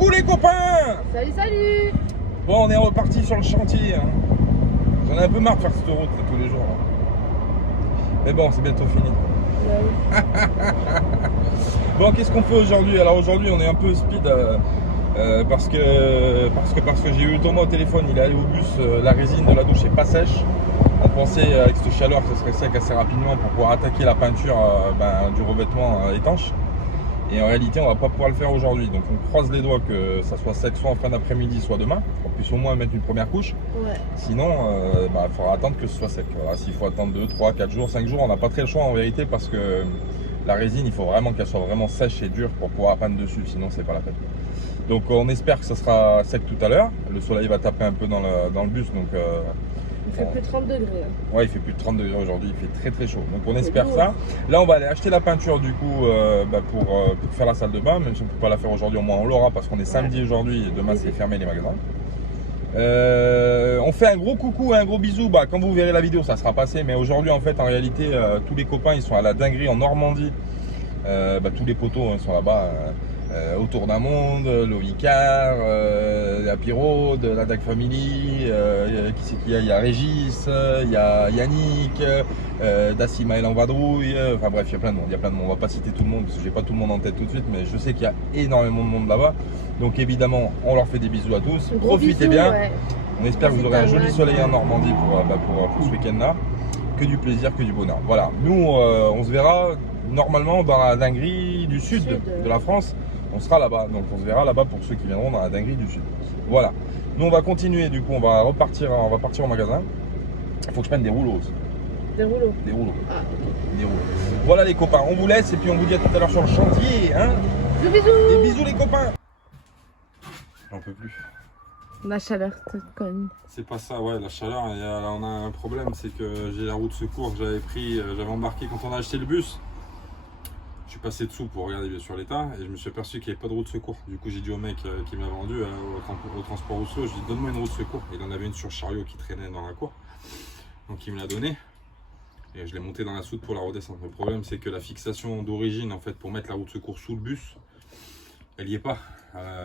Coucou les copains! Salut, salut! Bon, on est reparti sur le chantier. Hein. J'en ai un peu marre de faire cette route là, tous les jours. Là. Mais bon, c'est bientôt fini. Bon, qu'est-ce qu'on fait aujourd'hui? Alors aujourd'hui, on est un peu speed parce que j'ai eu Thomas au téléphone. Il est allé au bus, la résine de la douche n'est pas sèche. On pensait avec cette chaleur que ce serait sec assez rapidement pour pouvoir attaquer la peinture du revêtement étanche. Et en réalité, on va pas pouvoir le faire aujourd'hui. Donc on croise les doigts que ça soit sec soit en fin d'après-midi, soit demain. Qu'on puisse au moins mettre une première couche. Ouais. Sinon, il faudra attendre que ce soit sec. Voilà, s'il faut attendre 2, 3, 4 jours, 5 jours, on n'a pas très le choix en vérité parce que la résine, il faut vraiment qu'elle soit vraiment sèche et dure pour pouvoir peindre dessus. Sinon, c'est pas la peine. Donc on espère que ça sera sec tout à l'heure. Le soleil va taper un peu dans le bus. Donc, il fait plus de 30 degrés. Hein. Ouais, il fait plus de 30 degrés aujourd'hui, il fait très très chaud. Donc on espère ça. Là, on va aller acheter la peinture du coup pour faire la salle de bain. Même si on ne peut pas la faire aujourd'hui, au moins on l'aura parce qu'on est samedi aujourd'hui et demain c'est fermé les magasins. On fait un gros coucou, un gros bisou. Quand vous verrez la vidéo, ça sera passé. Mais aujourd'hui, en fait, en réalité, tous les copains ils sont à la dinguerie en Normandie. Tous les poteaux sont là-bas. Autour d'un monde, Loïcar, la Pirode, la DAC Family, qui c'est qu'il y a? Il y a Régis, il y a Yannick, Dassima et l'Envadrouille, enfin bref, il y a plein de monde, on va pas citer tout le monde parce que j'ai pas tout le monde en tête tout de suite, mais je sais qu'il y a énormément de monde là-bas, donc évidemment on leur fait des bisous à tous, profitez bien, ouais. On espère que vous aurez un joli soleil en Normandie pour ce week-end là, que du plaisir, que du bonheur, voilà, nous on se verra normalement dans la dinguerie du sud de la France. On sera là-bas, donc on se verra là-bas pour ceux qui viendront dans la dinguerie du sud. Voilà. Nous on va continuer, du coup on va partir au magasin. Il faut que je prenne des rouleaux aussi. Des rouleaux? Des rouleaux. Ah, ok. Des rouleaux. Voilà les copains, on vous laisse et puis on vous dit à tout à l'heure sur le chantier. Hein, des bisous. Des bisous les copains. J'en peux plus. La chaleur te cogne. C'est pas ça, ouais, la chaleur. Et là, on a un problème, c'est que j'ai la roue de secours que j'avais embarquée quand on a acheté le bus. Je suis passé dessous pour regarder bien sûr l'état et je me suis aperçu qu'il n'y avait pas de roue de secours. Du coup j'ai dit au mec qui m'a vendu au transport Rousseau, je lui ai dit donne-moi une roue de secours. Il en avait une sur chariot qui traînait dans la cour. Donc il me l'a donnée et je l'ai montée dans la soute pour la redescendre. Le problème c'est que la fixation d'origine en fait pour mettre la roue de secours sous le bus, elle n'y est pas.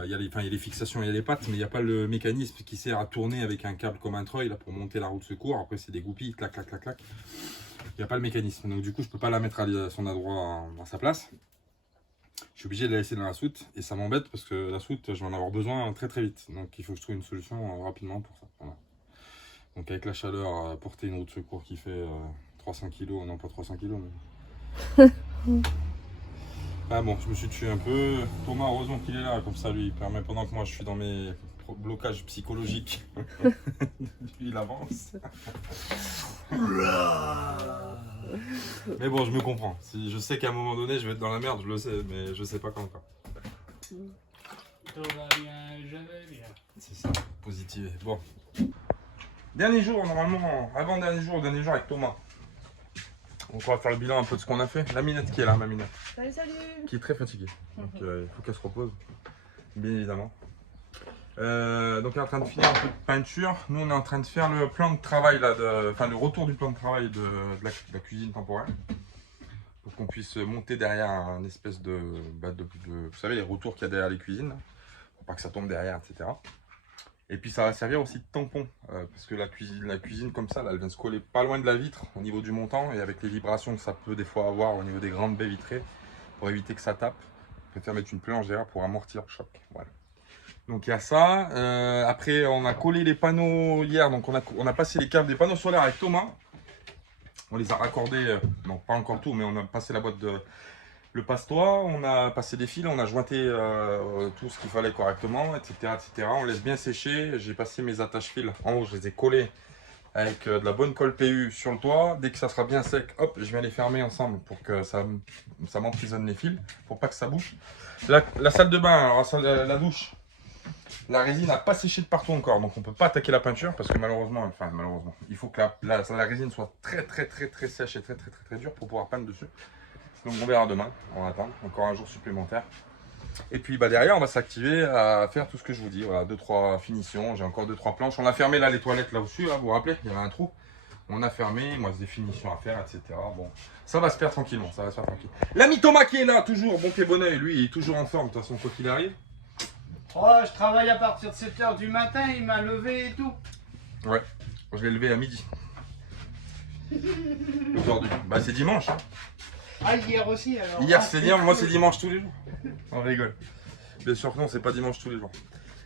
Il y a les fixations, il y a les pattes, mais il n'y a pas le mécanisme qui sert à tourner avec un câble comme un treuil là, pour monter la roue de secours. Après c'est des goupilles, clac clac clac clac. Il n'y a pas le mécanisme, donc du coup je peux pas la mettre à son endroit à sa place. Je suis obligé de la laisser dans la soute et ça m'embête parce que la soute je vais en avoir besoin très très vite. Donc il faut que je trouve une solution rapidement pour ça. Voilà. Donc avec la chaleur, porter une roue de secours qui fait 300 kg, non pas 300 kg mais... Ah bon, je me suis tué un peu. Thomas, heureusement qu'il est là, comme ça lui il permet pendant que moi je suis dans mes blocage psychologique. Il avance. Mais bon, je me comprends. Si je sais qu'à un moment donné, je vais être dans la merde, je le sais, mais je sais pas quand encore. Tout va bien, je vais bien. C'est ça, positiver. Bon. Dernier jour, normalement, avant-dernier jour, dernier jour avec Thomas. Donc on va faire le bilan un peu de ce qu'on a fait. La Minette qui est là, ma Minette. Salut, salut. Qui est très fatiguée. Donc il faut qu'elle se repose, bien évidemment. Donc elle est en train de finir un peu de peinture. Nous on est en train de faire le plan de travail là, le retour du plan de travail de la cuisine temporaire. Pour qu'on puisse monter derrière un espèce de vous savez les retours qu'il y a derrière les cuisines, là, pour pas que ça tombe derrière, etc. Et puis ça va servir aussi de tampon, parce que la cuisine comme ça, là, elle vient se coller pas loin de la vitre au niveau du montant, et avec les vibrations que ça peut des fois avoir au niveau des grandes baies vitrées, pour éviter que ça tape, je préfère mettre une planche derrière pour amortir le choc. Voilà. Donc il y a ça. Après on a collé les panneaux hier, donc on a passé les câbles des panneaux solaires avec Thomas. On les a raccordés, non pas encore tout, mais on a passé la boîte de le passe-toit, on a passé des fils, on a jointé tout ce qu'il fallait correctement, etc., etc. On laisse bien sécher. J'ai passé mes attaches-fils en haut, je les ai collés avec de la bonne colle PU sur le toit. Dès que ça sera bien sec, hop, je viens les fermer ensemble pour que ça m'emprisonne les fils, pour pas que ça bouge. La salle de bain, alors la douche. La résine n'a pas séché de partout encore, donc on ne peut pas attaquer la peinture parce que malheureusement, il faut que la résine soit très sèche et très dure pour pouvoir peindre dessus. Donc on verra demain, on va attendre encore un jour supplémentaire. Et puis derrière on va s'activer à faire tout ce que je vous dis, voilà, 2-3 finitions, j'ai encore 2-3 planches. On a fermé là les toilettes là-dessus, là, vous vous rappelez, il y avait un trou. On a fermé, moi c'est des finitions à faire, etc. Bon, ça va se faire tranquillement, ça va se faire tranquille. L'ami Thomas qui est là, toujours, bon pied bon oeil, lui il est toujours en forme, de toute façon quoi qu'il arrive. Oh, je travaille à partir de 7 h du matin, il m'a levé et tout. Ouais, je l'ai levé à midi. Aujourd'hui. Bah c'est dimanche. Hein. Ah, hier aussi alors. Hier Ah, c'est dimanche, moi c'est dimanche tous les jours. On rigole. Bien sûr que non, c'est pas dimanche tous les jours.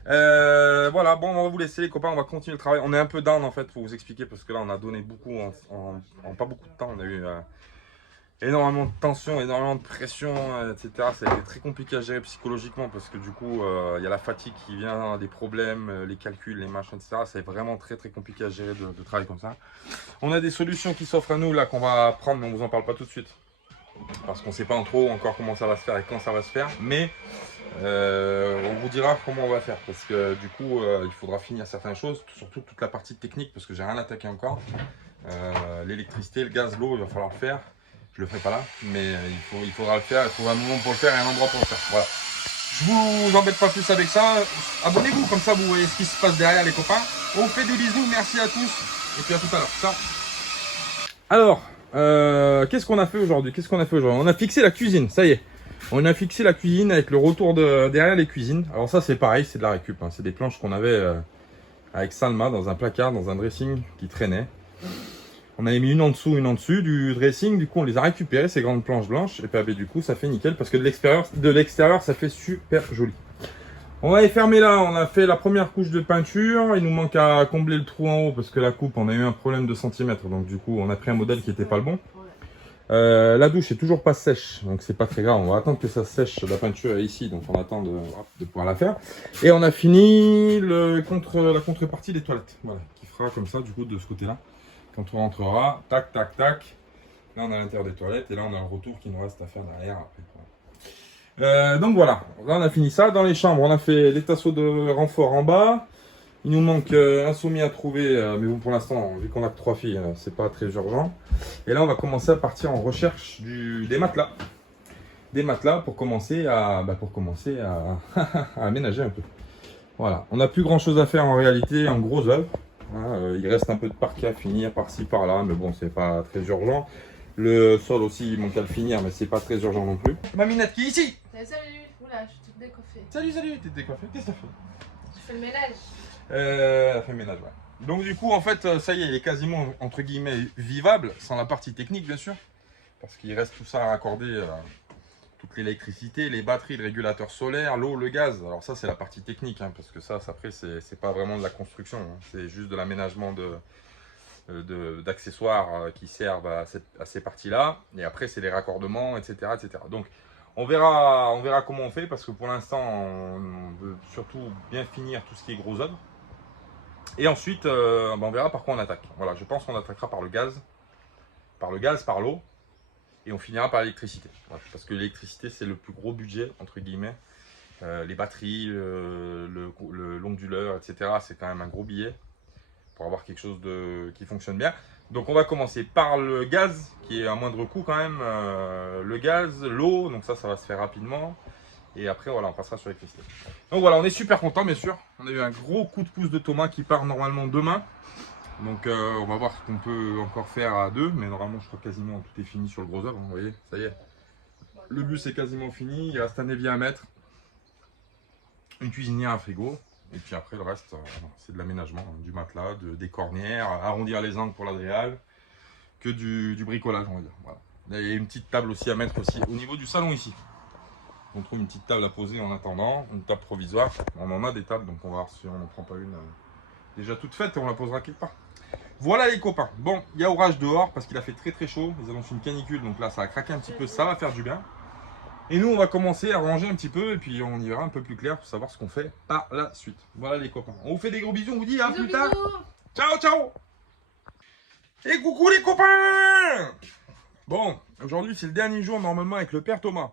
Voilà, bon on va vous laisser les copains, on va continuer le travail. On est un peu down en fait pour vous expliquer parce que là on a donné beaucoup en pas beaucoup de temps. On a eu énormément de tension, énormément de pression, etc. Ça a été très compliqué à gérer psychologiquement parce que du coup il y a la fatigue qui vient, des problèmes, les calculs, les machins, etc. C'est vraiment très compliqué à gérer de travailler comme ça. On a des solutions qui s'offrent à nous là qu'on va prendre mais on vous en parle pas tout de suite. Parce qu'on ne sait pas trop encore comment ça va se faire et quand ça va se faire. Mais on vous dira comment on va faire. Parce que du coup, il faudra finir certaines choses. Surtout toute la partie technique. Parce que j'ai rien attaqué encore. L'électricité, le gaz, l'eau, il va falloir le faire. Je le ferai pas là. Mais il faudra le faire. Il faudra un moment pour le faire et un endroit pour le faire. Voilà. Je vous embête pas plus avec ça. Abonnez-vous. Comme ça, vous voyez ce qui se passe derrière les copains. On vous fait des bisous. Merci à tous. Et puis à tout à l'heure. Ciao. Alors. Qu'est-ce qu'on a fait aujourd'hui? On a fixé la cuisine, ça y est. On a fixé la cuisine avec le retour derrière les cuisines. Alors ça c'est pareil, c'est de la récup. Hein. C'est des planches qu'on avait avec Salma dans un placard, dans un dressing qui traînait. On avait mis une en dessous, une en dessus du dressing. Du coup on les a récupérées, ces grandes planches blanches. Et puis du coup ça fait nickel parce que de l'extérieur ça fait super joli. On va les fermer là, on a fait la première couche de peinture. Il nous manque à combler le trou en haut parce que la coupe, on a eu un problème de centimètres. Donc du coup, on a pris un modèle qui n'était pas le bon. La douche est toujours pas sèche, donc c'est pas très grave. On va attendre que ça sèche. La peinture est ici, donc on attend de pouvoir la faire. Et on a fini la contrepartie des toilettes. Voilà, qui fera comme ça du coup de ce côté-là. Quand on rentrera, tac, tac, tac. Là, on a l'intérieur des toilettes et là, on a un retour qui nous reste à faire derrière après. Donc voilà, là on a fini ça. Dans les chambres, on a fait les tasseaux de renfort en bas. Il nous manque un sommier à trouver, mais bon pour l'instant, vu qu'on a que 3 filles, c'est pas très urgent. Et là on va commencer à partir en recherche des matelas. Des matelas pour commencer à aménager un peu. Voilà, on n'a plus grand chose à faire en réalité, en gros œuvre. Hein, il reste un peu de parquet à finir par-ci par-là, mais bon c'est pas très urgent. Le sol aussi, il manque à le finir, mais c'est pas très urgent non plus. Maminette qui est ici. Salut, oula, je suis toute décoiffée. Salut, t'es décoiffée, qu'est-ce que t'as fait? Je fais le ménage. Elle a fait le ménage, ouais. Donc du coup, en fait, ça y est, il est quasiment, entre guillemets, vivable, sans la partie technique, bien sûr. Parce qu'il reste tout ça à raccorder, toute l'électricité, les batteries, le régulateur solaire, l'eau, le gaz. Alors ça, c'est la partie technique, hein, parce que ça, après, c'est pas vraiment de la construction. Hein. C'est juste de l'aménagement d'accessoires qui servent à ces parties-là. Et après, c'est les raccordements, etc., etc. Donc, on verra comment on fait, parce que pour l'instant, on veut surtout bien finir tout ce qui est gros œuvre. Et ensuite, on verra par quoi on attaque. Voilà, je pense qu'on attaquera par le gaz, par l'eau, et on finira par l'électricité. Voilà, parce que l'électricité, c'est le plus gros budget, entre guillemets. Les batteries, l'onduleur, etc., c'est quand même un gros billet pour avoir quelque chose qui fonctionne bien. Donc on va commencer par le gaz, qui est à moindre coût quand même. Le gaz, l'eau, donc ça va se faire rapidement. Et après, voilà, on passera sur l'électricité. Donc voilà, on est super content, bien sûr. On a eu un gros coup de pouce de Thomas qui part normalement demain. Donc on va voir ce qu'on peut encore faire à deux. Mais normalement, je crois quasiment tout est fini sur le gros œuvre. Vous voyez, ça y est. Le bus est quasiment fini. Il reste un évier à mettre. Une cuisinière, un frigo. Et puis après, le reste, c'est de l'aménagement, hein, du matelas, des cornières, arrondir les angles pour l'adréal, que du bricolage, on va dire. Voilà. Il y a une petite table aussi à mettre aussi au niveau du salon ici. On trouve une petite table à poser en attendant, une table provisoire. On en a des tables, donc on va voir si on n'en prend pas une déjà toute faite et on la posera quelque part. Voilà les copains. Bon, il y a orage dehors parce qu'il a fait très chaud. Ils annoncent une canicule, donc là ça a craqué un petit peu, ça va faire du bien. Et nous, on va commencer à ranger un petit peu et puis on y verra un peu plus clair pour savoir ce qu'on fait par la suite. Voilà les copains. On vous fait des gros bisous, on vous dit à plus tard. Ciao, ciao. Et coucou les copains. Bon, aujourd'hui c'est le dernier jour normalement avec le père Thomas.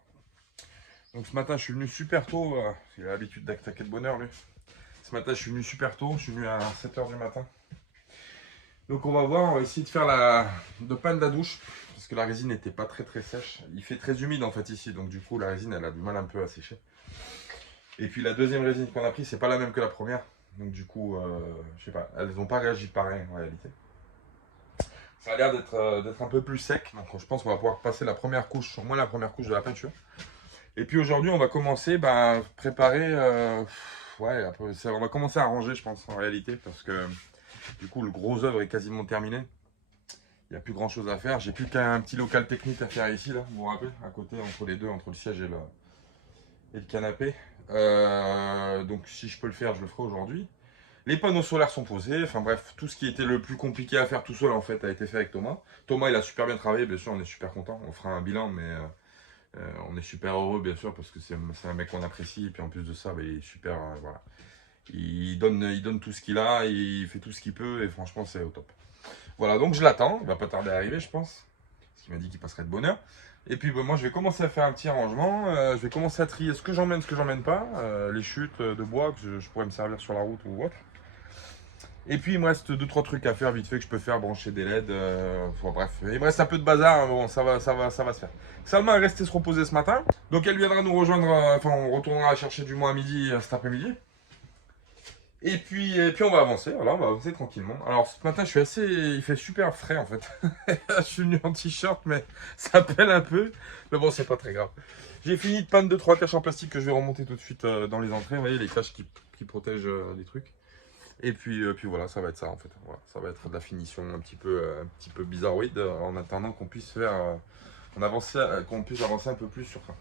Donc ce matin je suis venu super tôt, il a l'habitude d'attaquer de bonne heure lui. Ce matin je suis venu super tôt, je suis venu à 7 h du matin. Donc on va voir, on va essayer de faire de peindre la douche. Parce que la résine n'était pas très sèche. Il fait très humide en fait ici, donc du coup la résine elle a du mal un peu à sécher. Et puis la deuxième résine qu'on a pris, c'est pas la même que la première. Donc du coup, je sais pas, elles n'ont pas réagi pareil en réalité. Ça a l'air d'être un peu plus sec, donc je pense qu'on va pouvoir passer la première couche, au moins la première couche de la peinture. Et puis aujourd'hui on va commencer préparer ouais, après, on va commencer à ranger, je pense, en réalité, parce que du coup, le gros œuvre est quasiment terminé. Il n'y a plus grand chose à faire. J'ai plus qu'un petit local technique à faire ici, là, vous vous rappelez, à côté, entre les deux, entre le siège et le canapé. Donc si je peux le faire, je le ferai aujourd'hui. Les panneaux solaires sont posés. Enfin bref, tout ce qui était le plus compliqué à faire tout seul, en fait, a été fait avec Thomas. Thomas, il a super bien travaillé, bien sûr, on est super content. On fera un bilan, mais on est super heureux, bien sûr, parce que c'est un mec qu'on apprécie. Et puis en plus de ça, bah, il est super, voilà. Il donne tout ce qu'il a, il fait tout ce qu'il peut, et franchement, c'est au top. Voilà, donc je l'attends, il va pas tarder à arriver, je pense. Parce qu'il m'a dit qu'il passerait de bonne heure. Et puis moi, je vais commencer à faire un petit rangement. Je vais commencer à trier ce que j'emmène, ce que j'emmène pas. Les chutes de bois que je pourrais me servir sur la route ou autre. Et puis il me reste 2-3 trucs à faire vite fait que je peux faire, brancher des LED. Enfin, bref, il me reste un peu de bazar, hein, bon, ça va se faire. Salma est restée se reposer ce matin. Donc elle viendra nous rejoindre, enfin on retournera chercher du moins à midi cet après-midi. Et puis on va avancer, voilà, on va avancer tranquillement. Alors ce matin il fait super frais en fait. Je suis venu en t-shirt mais ça pèle un peu. Mais bon, c'est pas très grave. J'ai fini de peindre 2-3 caches en plastique que je vais remonter tout de suite dans les entrées. Vous voyez les caches qui protègent les trucs. Et puis voilà, ça va être ça en fait. Voilà, ça va être de la finition un petit peu bizarroïde en attendant qu'on puisse faire, qu'on puisse avancer un peu plus sur ça.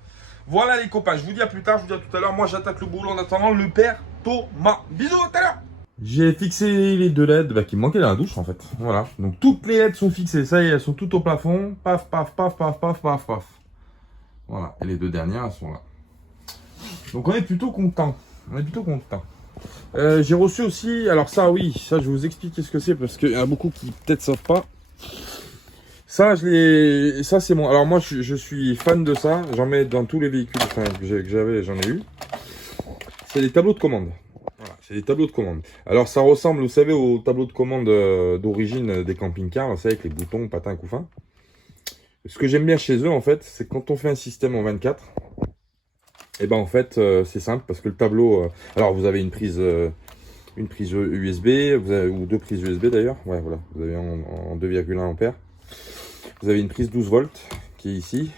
Voilà les copains, je vous dis à plus tard, je vous dis à tout à l'heure. Moi j'attaque le boulot en attendant le père Thomas. Bisous, à tout à l'heure. J'ai fixé les 2 LED qui me manquaient dans la douche en fait. Voilà, donc toutes les LED sont fixées, ça y est, elles sont toutes au plafond. Paf, paf, paf, paf, paf, paf, paf. Voilà, et les 2 dernières elles sont là. Donc on est plutôt content. J'ai reçu aussi, alors ça oui, ça je vais vous expliquer ce que c'est parce qu'il y en a beaucoup qui peut-être savent pas. Ça c'est bon. Alors moi je suis fan de ça, j'en mets dans tous les véhicules que j'avais, j'en ai eu. C'est des tableaux de commande. Voilà, c'est des tableaux de commande. Alors ça ressemble, vous savez, aux tableaux de commande d'origine des camping-cars, vous savez, avec les boutons, patins, couffins. Ce que j'aime bien chez eux en fait, c'est quand on fait un système en 24. Et ben en fait c'est simple parce que le tableau, alors vous avez une prise USB, ou 2 prises USB d'ailleurs, ouais voilà, vous avez en 2,1 ampères. Vous avez une prise 12 volts qui est ici.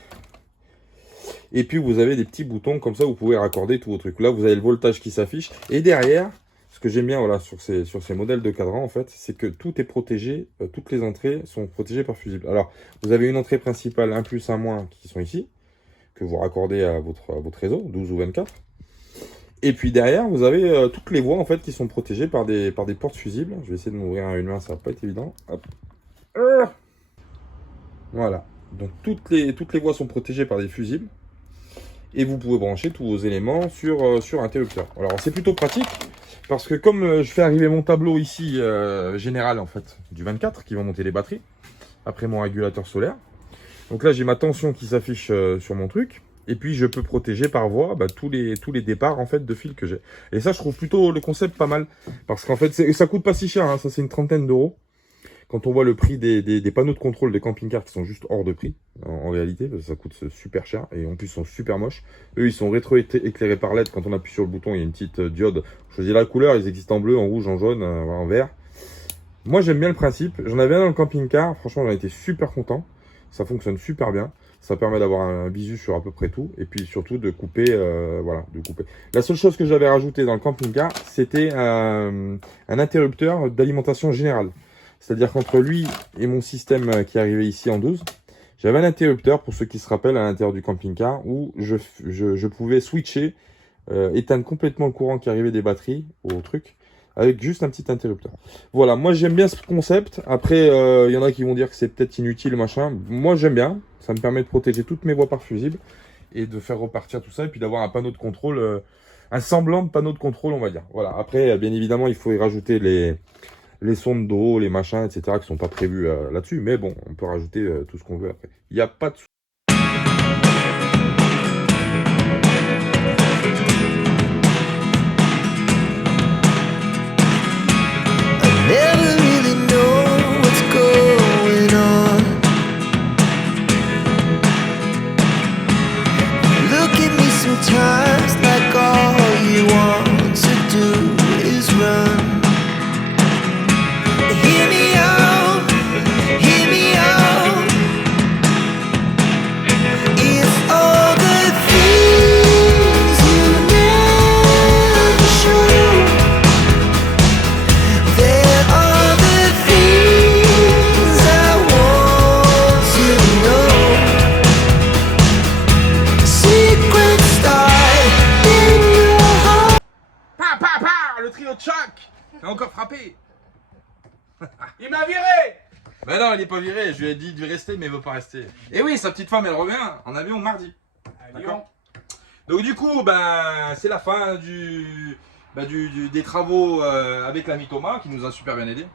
Et puis vous avez des petits boutons comme ça, vous pouvez raccorder tous vos trucs. Là vous avez le voltage qui s'affiche. Et derrière, ce que j'aime bien voilà, sur ces modèles de cadran en fait, c'est que tout est protégé, toutes les entrées sont protégées par fusible. Alors vous avez une entrée principale, un plus, un moins qui sont ici, que vous raccordez à votre réseau, 12 ou 24. Et puis derrière, vous avez toutes les voies en fait qui sont protégées par des portes fusibles. Je vais essayer de m'ouvrir à une main, ça va pas être évident. Hop. Voilà. Donc toutes les voies sont protégées par des fusibles. Et vous pouvez brancher tous vos éléments sur interrupteur. Alors c'est plutôt pratique parce que comme je fais arriver mon tableau ici général en fait du 24 qui va monter les batteries après mon régulateur solaire. Donc là j'ai ma tension qui s'affiche sur mon truc. Et puis je peux protéger par voie tous les départs en fait de fil que j'ai. Et ça je trouve plutôt le concept pas mal. Parce qu'en fait ça coûte pas si cher, hein, ça c'est une trentaine d'euros. Quand on voit le prix des panneaux de contrôle des camping-cars qui sont juste hors de prix, en réalité, parce que ça coûte super cher et en plus ils sont super moches. Eux ils sont rétro-éclairés par LED, quand on appuie sur le bouton il y a une petite diode. Choisis la couleur, ils existent en bleu, en rouge, en jaune, en vert. Moi j'aime bien le principe, j'en avais un dans le camping-car, franchement j'en étais super content. Ça fonctionne super bien, ça permet d'avoir un visu sur à peu près tout et puis surtout de couper, voilà, de couper. La seule chose que j'avais rajouté dans le camping-car, c'était un interrupteur d'alimentation générale. C'est-à-dire qu'entre lui et mon système qui arrivait ici en 12, j'avais un interrupteur, pour ceux qui se rappellent, à l'intérieur du camping-car, où je pouvais switcher, éteindre complètement le courant qui arrivait des batteries au truc, avec juste un petit interrupteur. Voilà, moi j'aime bien ce concept. Après, il y en a qui vont dire que c'est peut-être inutile, machin. Moi j'aime bien, ça me permet de protéger toutes mes voies par fusible, et de faire repartir tout ça, et puis d'avoir un panneau de contrôle, un semblant de panneau de contrôle, on va dire. Voilà, après, bien évidemment, il faut y rajouter les sondes d'eau, les machins, etc. qui sont pas prévus là-dessus. Mais bon, on peut rajouter tout ce qu'on veut après. Il n'y a pas de... le trio Tchak a encore frappé. Il m'a viré. Mais non, il est pas viré, je lui ai dit de rester, mais il veut pas rester. Et oui, sa petite femme, elle revient en avion mardi. À Lyon. Donc du coup, ben, c'est la fin des travaux avec l'ami Thomas qui nous a super bien aidé.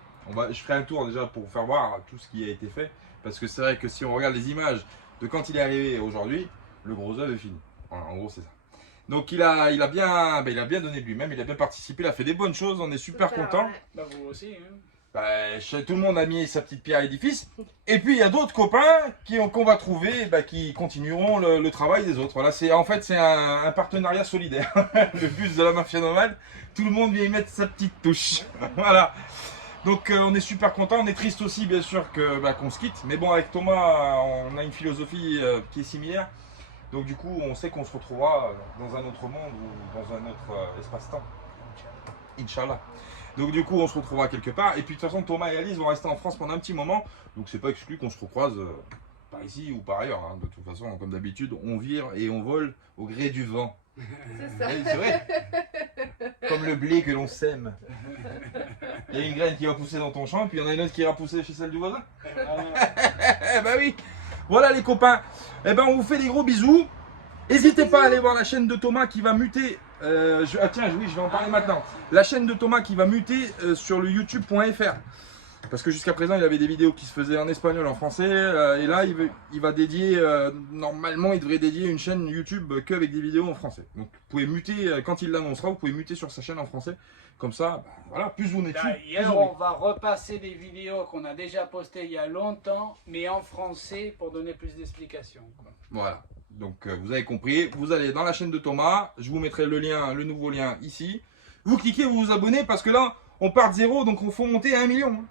Je ferai un tour déjà pour faire voir tout ce qui a été fait. Parce que c'est vrai que si on regarde les images de quand il est arrivé aujourd'hui, le gros œuvre est fini. Voilà, en gros, c'est ça. Donc il a bien donné de lui-même, il a bien participé, il a fait des bonnes choses, on est super content. Ouais. Bah vous aussi. Hein. Tout le monde a mis sa petite pierre à l'édifice. Et puis il y a d'autres copains qu'on va trouver, qui continueront le travail des autres. Voilà, en fait c'est un partenariat solidaire. Le bus de la mafia nomade, tout le monde vient y mettre sa petite touche. Voilà. Donc on est super content, on est triste aussi bien sûr qu'on se quitte. Mais bon, avec Thomas, on a une philosophie qui est similaire. Donc du coup, on sait qu'on se retrouvera dans un autre monde ou dans un autre espace-temps. Inch'Allah. Donc du coup, on se retrouvera quelque part. Et puis de toute façon, Thomas et Alice vont rester en France pendant un petit moment. Donc c'est pas exclu qu'on se recroise par ici ou par ailleurs. Hein. De toute façon, comme d'habitude, on vire et on vole au gré du vent. C'est ça. Oui, c'est vrai. Comme le blé que l'on sème. Il y a une graine qui va pousser dans ton champ, puis il y en a une autre qui ira pousser chez celle du voisin. Bah oui. Voilà les copains. Eh ben on vous fait des gros bisous. N'hésitez pas à aller voir la chaîne de Thomas qui va muter. Tiens, oui, je vais en parler maintenant. La chaîne de Thomas qui va muter sur le youtube.fr. Parce que jusqu'à présent, il avait des vidéos qui se faisaient en espagnol, en français. Et là, il va dédier, normalement, il devrait dédier une chaîne YouTube qu'avec des vidéos en français. Donc, vous pouvez muter, quand il l'annoncera, vous pouvez muter sur sa chaîne en français. Comme ça, voilà, plus vous n'êtes dessus. D'ailleurs, on va repasser des vidéos qu'on a déjà postées il y a longtemps, mais en français pour donner plus d'explications. Voilà. Donc, vous avez compris. Vous allez dans la chaîne de Thomas. Je vous mettrai le lien, le nouveau lien ici. Vous cliquez, vous vous abonnez parce que là, on part de zéro, donc il faut monter à 1 million. Hein.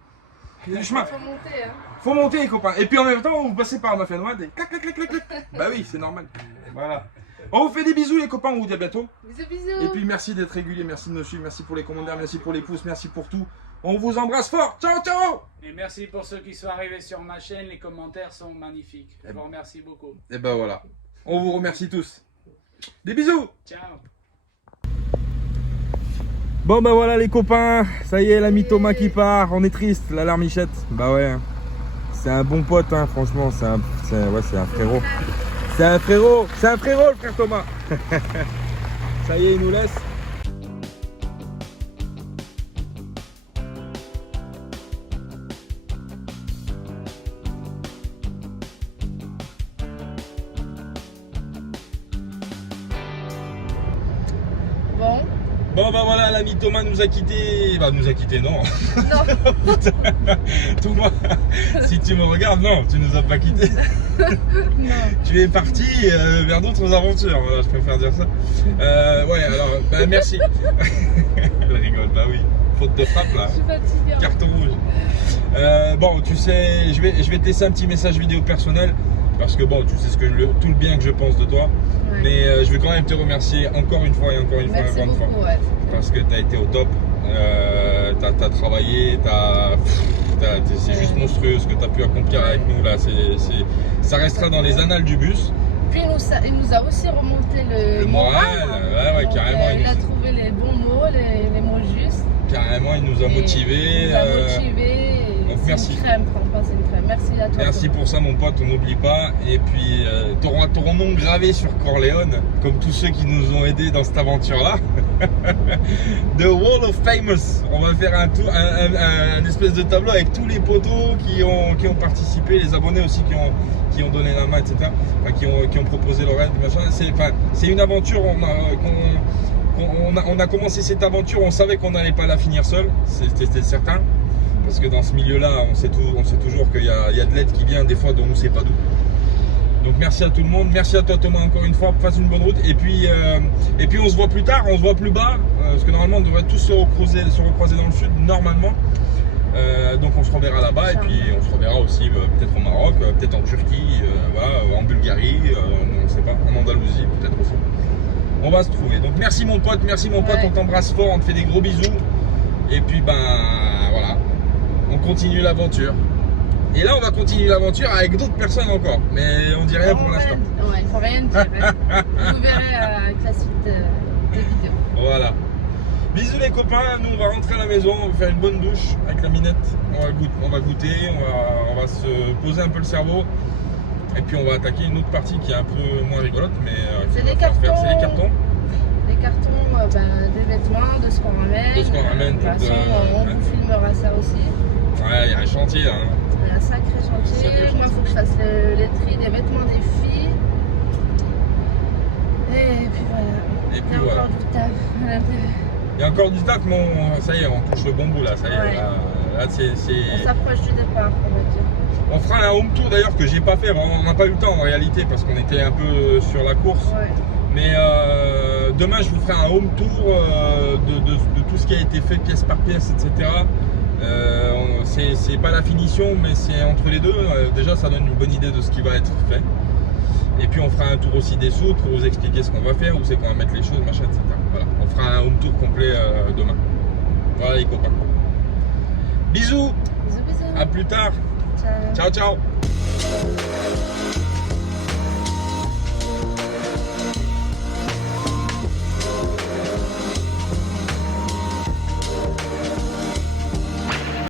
Il y a du chemin. Faut monter, hein. Faut monter les copains. Et puis en même temps, vous passez par Mafia Nomade et clac clac clac clac clac. Bah oui, c'est normal. Voilà. On vous fait des bisous les copains, on vous dit à bientôt. Bisous, bisous. Et puis merci d'être réguliers, merci de nous suivre, merci pour les commentaires, merci pour les pouces, merci pour tout. On vous embrasse fort. Ciao ciao. Et merci pour ceux qui sont arrivés sur ma chaîne, les commentaires sont magnifiques. Je vous remercie beaucoup. Et ben voilà. On vous remercie tous. Des bisous. Ciao. Bon bah voilà les copains, ça y est l'ami Thomas qui part, on est triste, la larmichette. Bah ouais, c'est un bon pote hein, franchement, c'est un frérot. C'est un frérot le frère Thomas. Ça y est, il nous laisse. Bon bah voilà, l'ami Thomas nous a quitté. Bah nous a quitté non. Non. Thomas, si tu me regardes, non, tu nous as pas quitté. Non. Tu es parti vers d'autres aventures, voilà, je préfère dire ça. Ouais alors, bah merci. Elle rigole, bah oui. Faute de frappe là. Je suis fatiguée. Carton rouge. Bon, tu sais, je vais te laisser un petit message vidéo personnel. Parce que bon, tu sais tout le bien que je pense de toi. Ouais. Mais je vais quand même te remercier encore une fois et encore une fois, Merci encore une fois. beaucoup, ouais. Parce que tu as été au top, tu as travaillé, c'est juste monstrueux ce que tu as pu accomplir avec nous là. Ça restera dans les annales du bus. Puis il nous a aussi remonté le moral. hein. Ouais, Donc, carrément. il a trouvé les bons mots, les mots justes. Carrément, il nous a motivés. Il nous a motivés. Donc C'est merci. une crème, franchement, c'est une crème. Merci à toi. Merci pour ça mon pote, on n'oublie pas. Et puis t'auras ton nom gravé sur Corleone, comme tous ceux qui nous ont aidés dans cette aventure-là. The Wall of Famous. On va faire un espèce de tableau avec tous les potos qui ont participé, les abonnés aussi qui ont donné la main, etc. Enfin, qui ont proposé leur aide, machin. C'est une aventure, on a commencé cette aventure, on savait qu'on n'allait pas la finir seul, c'était certain. Parce que dans ce milieu-là, on sait toujours qu'il y a de l'aide qui vient des fois dont on ne sait pas d'où. Donc merci à tout le monde, merci à toi Thomas encore une fois, passe une bonne route. Et puis on se voit plus tard, on se voit plus bas, parce que normalement on devrait tous se recroiser dans le sud, normalement. Donc on se reverra là-bas et puis on se reverra aussi peut-être au Maroc, peut-être en Turquie, voilà, en Bulgarie, on ne sait pas, en Andalousie peut-être aussi. On va se trouver. Donc merci mon pote, on t'embrasse fort, on te fait des gros bisous. Et puis ben voilà. On continue l'aventure. Et là, on va continuer l'aventure avec d'autres personnes encore. Mais on dit rien pour l'instant. Ouais, il faut rien dire. Hein. Vous verrez avec la suite des vidéos. Voilà. Bisous les copains, nous on va rentrer à la maison, on va faire une bonne douche avec la minette. On va goûter, on va se poser un peu le cerveau. Et puis on va attaquer une autre partie qui est un peu moins rigolote, mais c'est les cartons. C'est les cartons. Les cartons des vêtements, de ce qu'on ramène. De ce qu'on ramène. De toute façon, on vous filmera ça aussi. Ouais, il y a un chantier là. Hein. Il y a un sacré chantier. Moi, il faut que je fasse les tri des vêtements des filles. Et puis voilà. Et puis il y a voilà. encore du taf. Il y a encore du taf, mais ça y est, on touche le bon bout là. Ça y est, Ouais. là, On s'approche du départ, on va dire. On fera un home tour d'ailleurs que j'ai pas fait. On n'a pas eu le temps en réalité parce qu'on était un peu sur la course. Ouais. Mais demain, je vous ferai un home tour de tout ce qui a été fait pièce par pièce, etc. C'est pas la finition, mais c'est entre les deux. Déjà, ça donne une bonne idée de ce qui va être fait. Et puis, on fera un tour aussi des soutes pour vous expliquer ce qu'on va faire, où c'est qu'on va mettre les choses, machin, etc. Voilà. On fera un home tour complet demain. Voilà les copains. Bisous, Bisous, bisous. à plus tard. Ciao. Ciao, ciao.